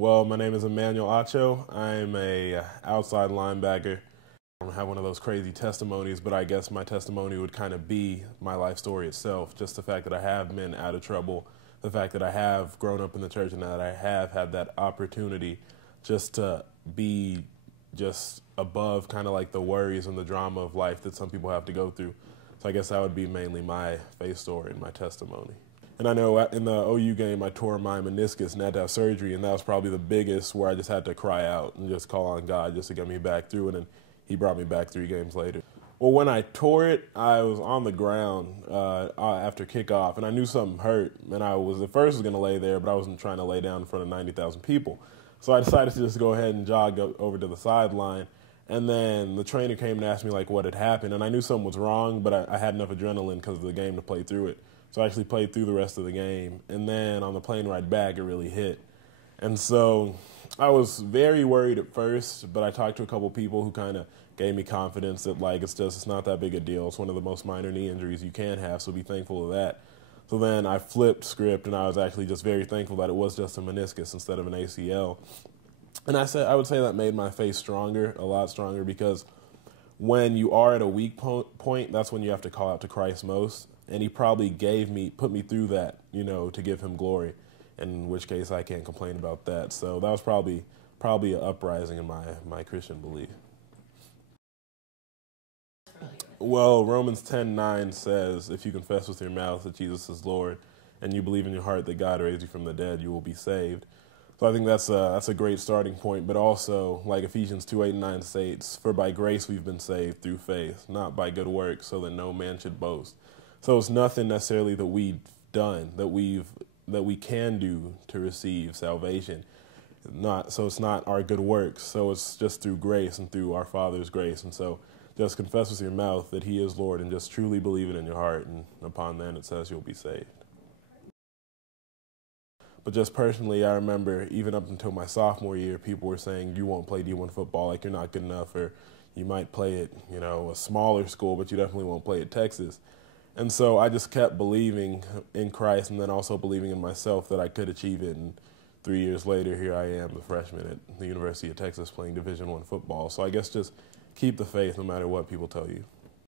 Well, my name is Emmanual Acho. I'm a outside linebacker. I don't have one of those crazy testimonies, but I guess my testimony would kind of be my life story itself. Just the fact that I have been out of trouble, the fact that I have grown up in the church, and that I have had that opportunity just to be just above kind of like the worries and the drama of life that some people have to go through. So I guess that would be mainly my faith story and my testimony. And I know in the OU game, I tore my meniscus and had to have surgery, and that was probably the biggest where I just had to cry out and just call on God just to get me back through it, and he brought me back 3 games later. Well, when I tore it, I was on the ground after kickoff, and I knew something hurt, and I was at first going to lay there, but I wasn't trying to lay down in front of 90,000 people. So I decided to just go ahead and jog over to the sideline, and then the trainer came and asked me like what had happened, and I knew something was wrong, but I had enough adrenaline because of the game to play through it. So I actually played through the rest of the game. And then on the plane ride back, it really hit. And so I was very worried at first, but I talked to a couple people who kind of gave me confidence that like it's not that big a deal. It's one of the most minor knee injuries you can have, so be thankful of that. So then I flipped script, and I was actually just very thankful that it was just a meniscus instead of an ACL. And I would say that made my faith stronger, a lot stronger, because when you are at a weak point, that's when you have to call out to Christ most. And he probably put me through that, to give him glory, in which case I can't complain about that. So that was probably an uprising in my Christian belief. Well, Romans 10:9 says, if you confess with your mouth that Jesus is Lord and you believe in your heart that God raised you from the dead, you will be saved. So I think that's a great starting point, but also, like Ephesians 2:8-9 states, for by grace we've been saved through faith, not by good works, so that no man should boast. So it's nothing necessarily that we've done, that we can do to receive salvation. So it's not our good works. So it's just through grace and through our Father's grace. And so just confess with your mouth that he is Lord and just truly believe it in your heart. And upon that, it says you'll be saved. But just personally, I remember even up until my sophomore year, people were saying you won't play D1 football, like you're not good enough, or you might play at, a smaller school, but you definitely won't play at Texas. And so I just kept believing in Christ and then also believing in myself that I could achieve it. And 3 years later, here I am, the freshman at the University of Texas playing Division I football. So I guess just keep the faith no matter what people tell you.